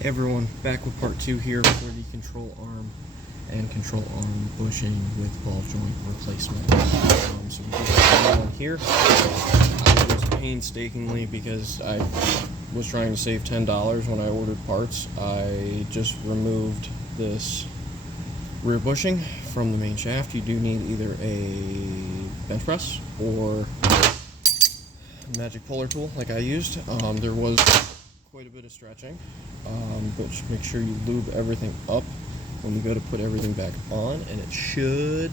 Hey everyone, back with part 2 here for the control arm and control arm bushing with ball joint replacement. So we put one here. It was painstakingly, because I was trying to save $10 when I ordered parts. I just removed this rear bushing from the main shaft. You do need either a bench press or a magic puller tool like I used. There was quite a bit of stretching, but just make sure you lube everything up when we go to put everything back on, and it should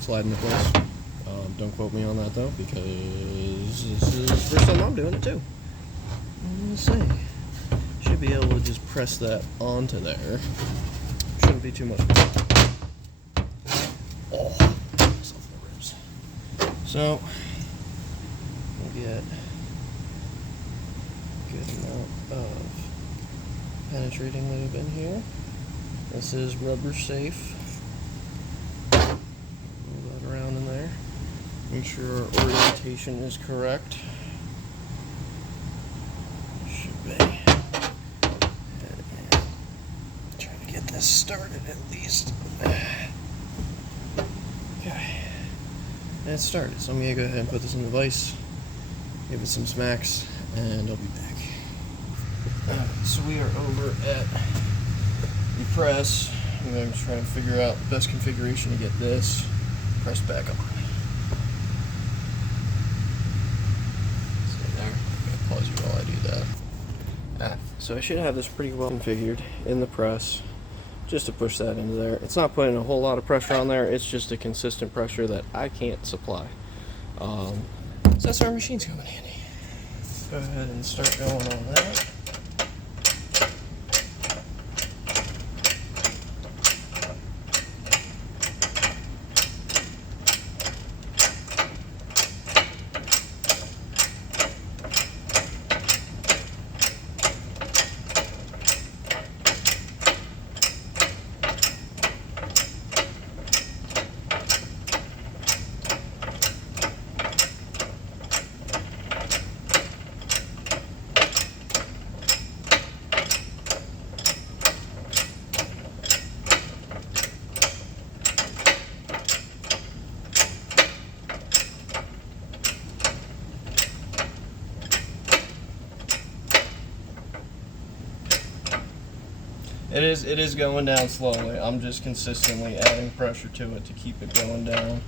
slide into place. Don't quote me on that though, because this is the first time I'm doing it too. We'll see. Should be able to just press that onto there. Shouldn't be too much. Oh, myself in the ribs. So we'll get good amount of penetrating lube in here. This is rubber safe. Move that around in there. Make sure our orientation is correct. Should be. And try to get this started at least. Okay. And it's started. So I'm going to go ahead and put this in the vise, give it some smacks, and I'll be back. Alright, so we are over at the press. I'm going to try to figure out the best configuration to get this pressed back on. So there, I'm going to pause you while I do that. So I should have this pretty well configured in the press, just to push that into there. It's not putting a whole lot of pressure on there, it's just a consistent pressure that I can't supply. So that's where our machine's coming handy. Go ahead and start going on that. It is going down slowly. I'm just consistently adding pressure to it to keep it going down.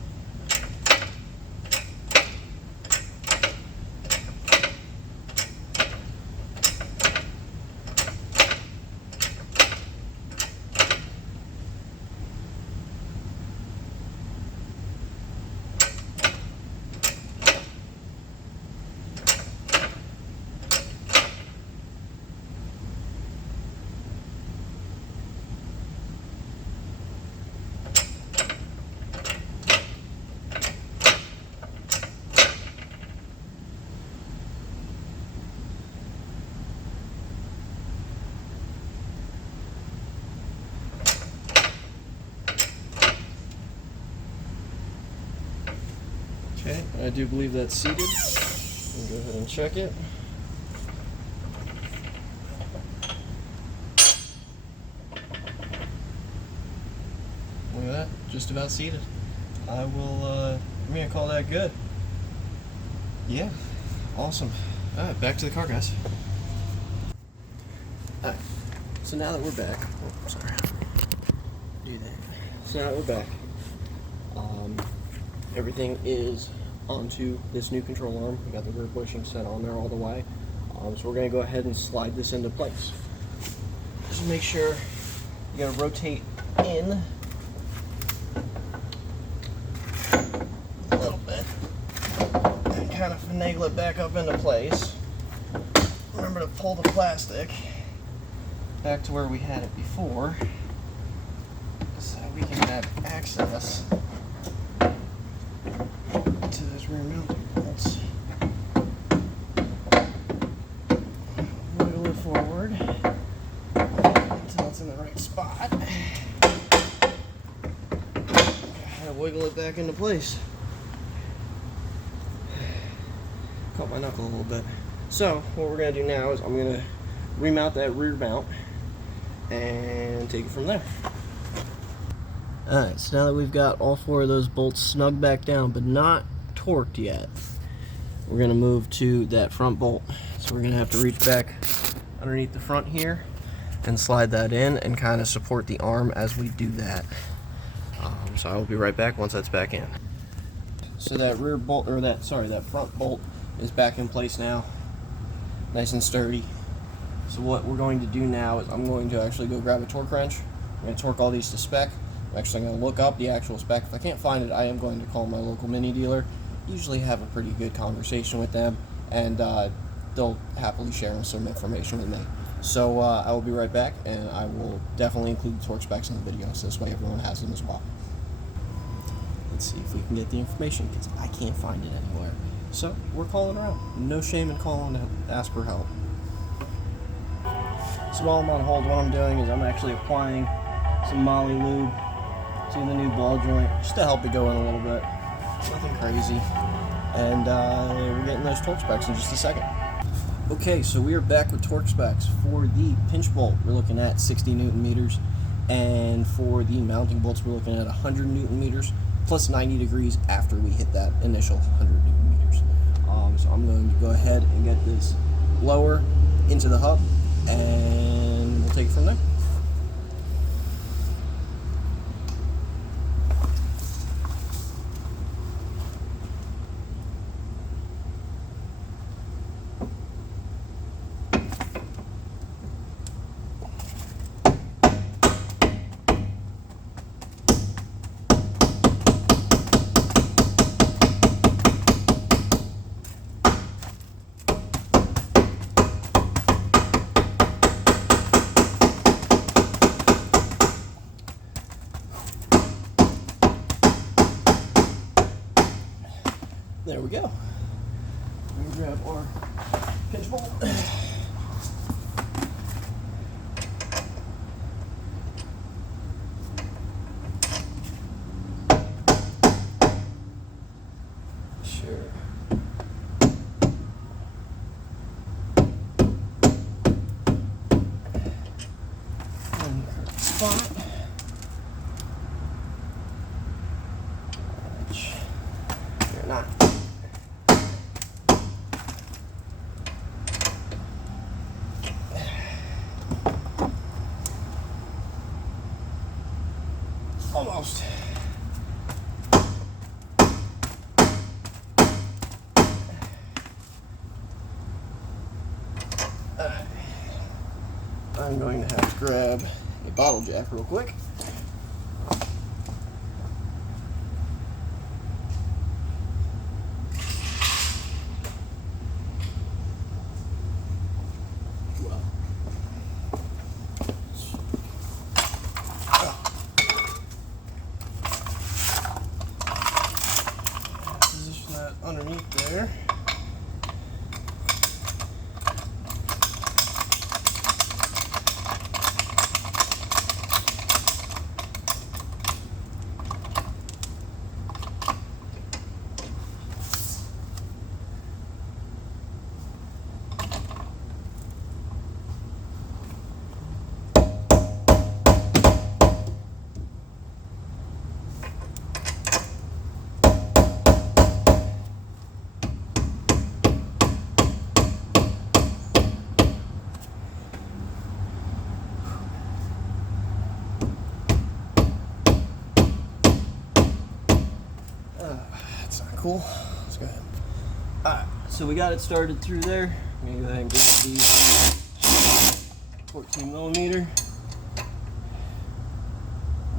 Okay, I do believe that's seated. I'll go ahead and check it. Look at that, just about seated. I'm gonna call that good. Yeah, awesome. Alright, back to the car, guys. Alright, so now that we're back, oh, sorry, do that. So now that we're back, everything is onto this new control arm. We got the rear bushing set on there all the way. So we're going to go ahead and slide this into place. Just make sure you got to rotate in a little bit and kind of finagle it back up into place. Remember to pull the plastic back to where we had it before, so we can have access to those rear mounting bolts. Wiggle it forward until it's in the right spot. And wiggle it back into place. Caught my knuckle a little bit. So what we're going to do now is I'm going to remount that rear mount and take it from there. Alright, so now that we've got all 4 of those bolts snug back down but not torqued yet, we're going to move to that front bolt. So we're going to have to reach back underneath the front here and slide that in and kind of support the arm as we do that. So I will be right back once that's back in. So that rear bolt, or that front bolt is back in place now, nice and sturdy. So what we're going to do now is I'm going to actually go grab a torque wrench. I'm going to torque all these to spec. I'm actually going to look up the actual spec. If I can't find it, I am going to call my local mini dealer. Usually have a pretty good conversation with them, and they'll happily share some information with me. So I will be right back, and I will definitely include the torque specs in the video, so this way everyone has them as well. Let's see if we can get the information, because I can't find it anywhere. So we're calling around. No shame in calling to ask for help. So while I'm on hold, what I'm doing is I'm actually applying some Moly lube to the new ball joint, just to help it go in a little bit. Nothing crazy. And we're getting those torque specs in just a second. Okay, so we are back with torque specs. For the pinch bolt, we're looking at 60 Newton meters. And for the mounting bolts, we're looking at 100 Newton meters, plus 90 degrees after we hit that initial 100 Newton meters. So I'm going to go ahead and get this lower into the hub, and we'll take it from there. There we go. We grab our pinch bolt. Sure. And correct spot. You're not. Almost. Alright. I'm going to have to grab a bottle jack real quick. Underneath there. That's not cool. Let's go ahead. Alright, so we got it started through there. I'm going to go ahead and grab the 14 millimeter.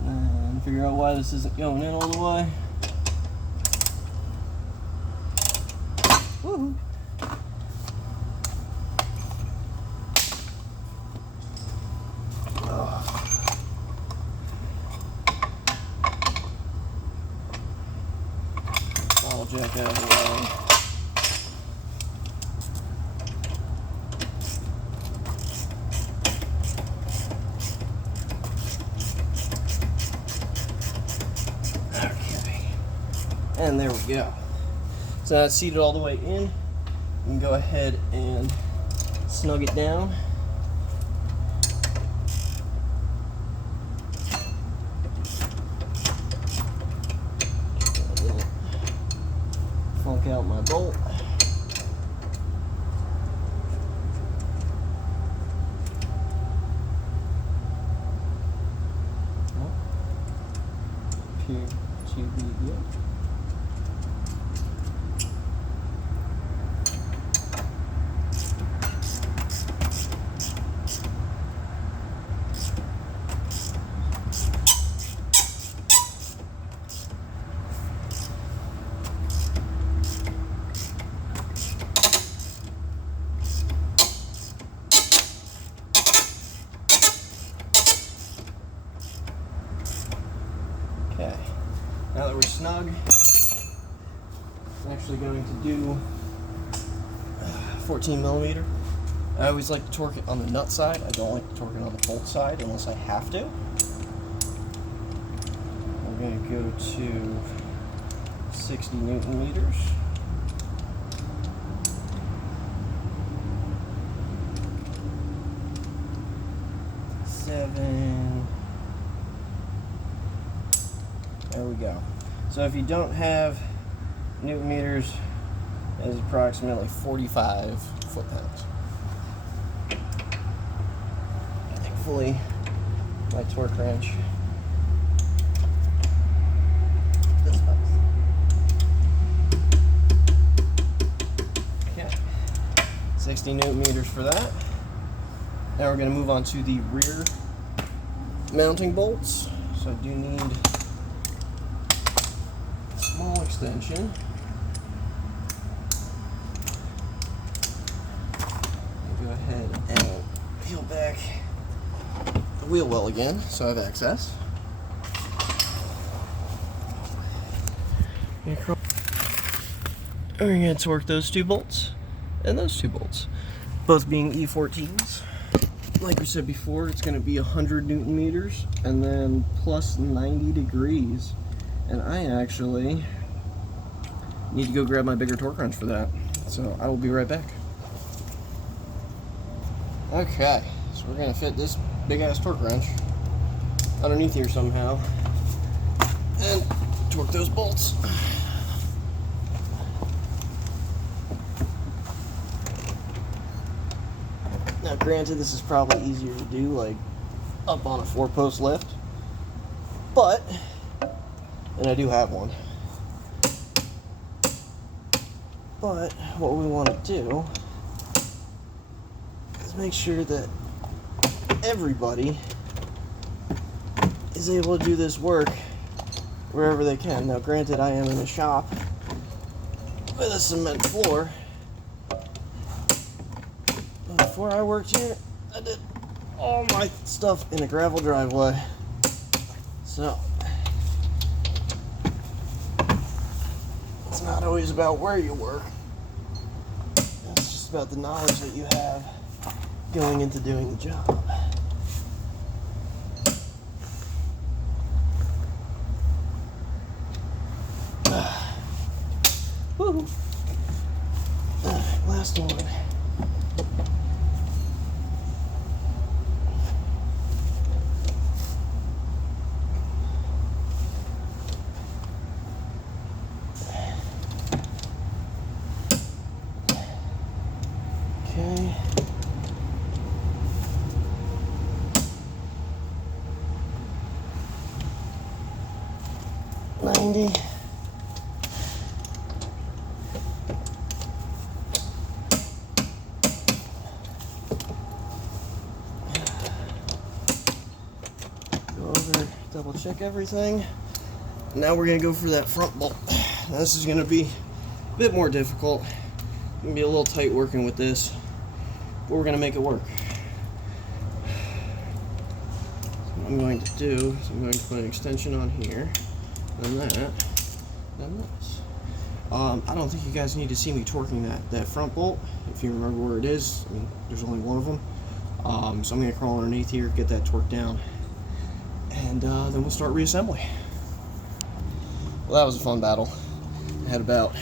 And figure out why this isn't going in all the way. Woohoo! Ball jack out of the way. Okay. And there we go. So that's seated all the way in. You can go ahead and snug it down. knock out my bolt. Appear to be good. Okay, now that we're snug, I'm actually going to do 14 millimeter. I always like to torque it on the nut side. I don't like to torque it on the bolt side unless I have to. I'm going to go to 60 Newton meters. There we go. So if you don't have Newton meters, that is approximately 45 foot-pounds. Thankfully, my torque wrench this much. Okay, 60 Newton meters for that. Now we're going to move on to the rear mounting bolts. So I do need a small extension. I'll go ahead and peel back the wheel well again so I have access. We're going to torque those two bolts and those two bolts, both being E14s. Like we said before, it's going to be 100 Newton meters and then plus 90 degrees. And I actually need to go grab my bigger torque wrench for that. So I will be right back. Okay, so we're going to fit this big ass torque wrench underneath here somehow and torque those bolts. Now granted, this is probably easier to do like up on a 4-post lift, but, and I do have one, but what we want to do is make sure that everybody is able to do this work wherever they can. Now granted, I am in a shop with a cement floor. Before I worked here, I did all my stuff in a gravel driveway. So, it's not always about where you work. It's just about the knowledge that you have going into doing the job. Woo! Last one. Okay. $90. Go over, double check everything. Now we're gonna go for that front bolt. Now this is gonna be a bit more difficult. Gonna be a little tight working with this, but we're gonna make it work. So what I'm going to do is I'm going to put an extension on here, then that, then this. I don't think you guys need to see me torquing that front bolt. If you remember where it is, I mean, there's only one of them. So I'm gonna crawl underneath here, get that torque down, and then we'll start reassembly. Well, that was a fun battle. I had about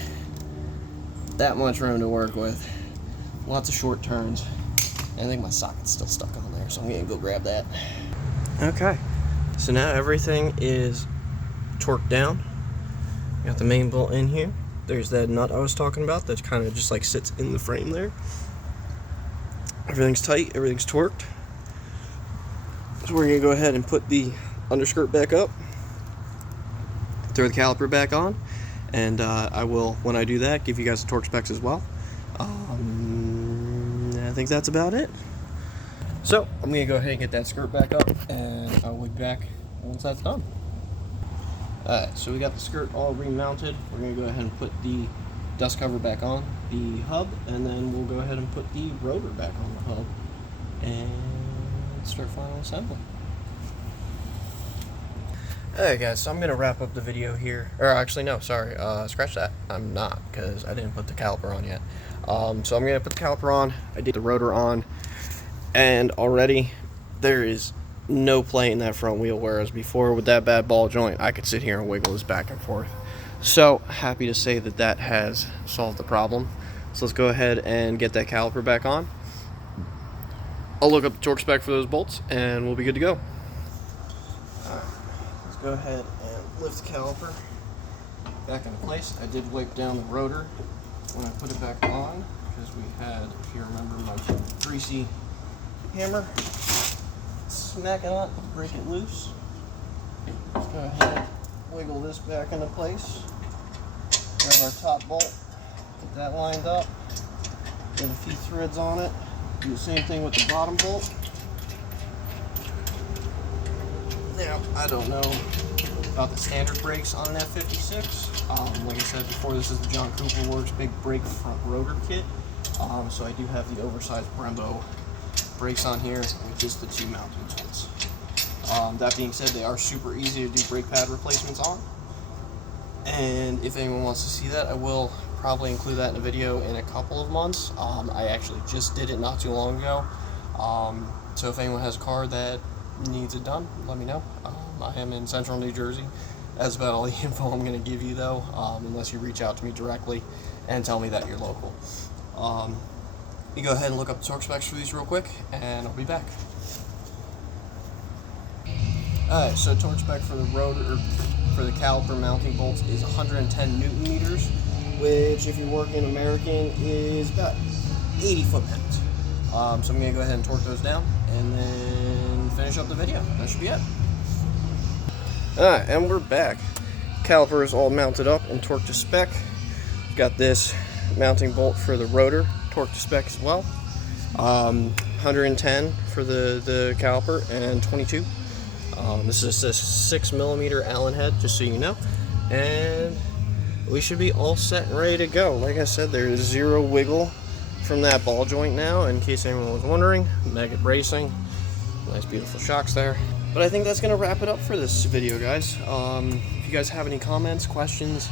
that much room to work with. Lots of short turns. I think my socket's still stuck on there, so I'm gonna go grab that. Okay, so now everything is torqued down. Got the main bolt in here. There's that nut I was talking about that kind of just like sits in the frame there. Everything's tight, everything's torqued. So we're gonna go ahead and put the underskirt back up, throw the caliper back on, and I will, when I do that, give you guys the torque specs as well. I think that's about it. So I'm gonna go ahead and get that skirt back up, and I will be back once that's done. Alright, so we got the skirt all remounted. We're going to go ahead and put the dust cover back on the hub, and then we'll go ahead and put the rotor back on the hub and start final assembly. Alright guys, so I'm going to wrap up the video here. Or actually no, sorry, scratch that. I'm not, because I didn't put the caliper on yet. So I'm going to put the caliper on, I did the rotor on, and already there is no play in that front wheel, whereas before with that bad ball joint I could sit here and wiggle this back and forth. So happy to say that that has solved the problem. So let's go ahead and get that caliper back on. I'll look up the torque spec for those bolts and we'll be good to go. Alright, let's go ahead and lift the caliper back into place. I did wipe down the rotor when I put it back on because we had, if you remember, my greasy hammer smack it on, break it loose. Let's go ahead, wiggle this back into place. Grab our top bolt, get that lined up, get a few threads on it. Do the same thing with the bottom bolt. Now, I don't know about the standard brakes on an f56. Like I said before, this is the John Cooper Works big brake front rotor kit. So I do have the oversized Brembo brakes on here with just the two mounting joints. That being said, they are super easy to do brake pad replacements on, and if anyone wants to see that, I will probably include that in a video in a couple of months. I actually just did it not too long ago, so if anyone has a car that needs it done, let me know. I am in central New Jersey. That's about all the info I'm going to give you though, unless you reach out to me directly and tell me that you're local. You go ahead and look up the torque specs for these real quick, and I'll be back. Alright, so torque spec for the rotor, or for the caliper mounting bolts, is 110 Newton meters, which, if you're working American, is about 80 foot-pounds. So I'm going to go ahead and torque those down, and then finish up the video. That should be it. Alright, and we're back. Caliper is all mounted up and torqued to spec. Got this mounting bolt for the rotor, torque to spec as well. 110 for the caliper and 22. This is a 6mm Allen head, just so you know. And we should be all set and ready to go. Like I said, there is zero wiggle from that ball joint now, in case anyone was wondering. Mega bracing, nice beautiful shocks there. But I think that's going to wrap it up for this video, guys. If you guys have any comments, questions,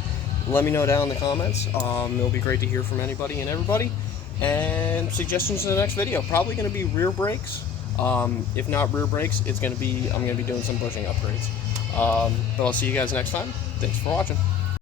let me know down in the comments. It'll be great to hear from anybody and everybody. And suggestions for the next video, probably going to be rear brakes. If not rear brakes, I'm going to be doing some bushing upgrades. But I'll see you guys next time. Thanks for watching.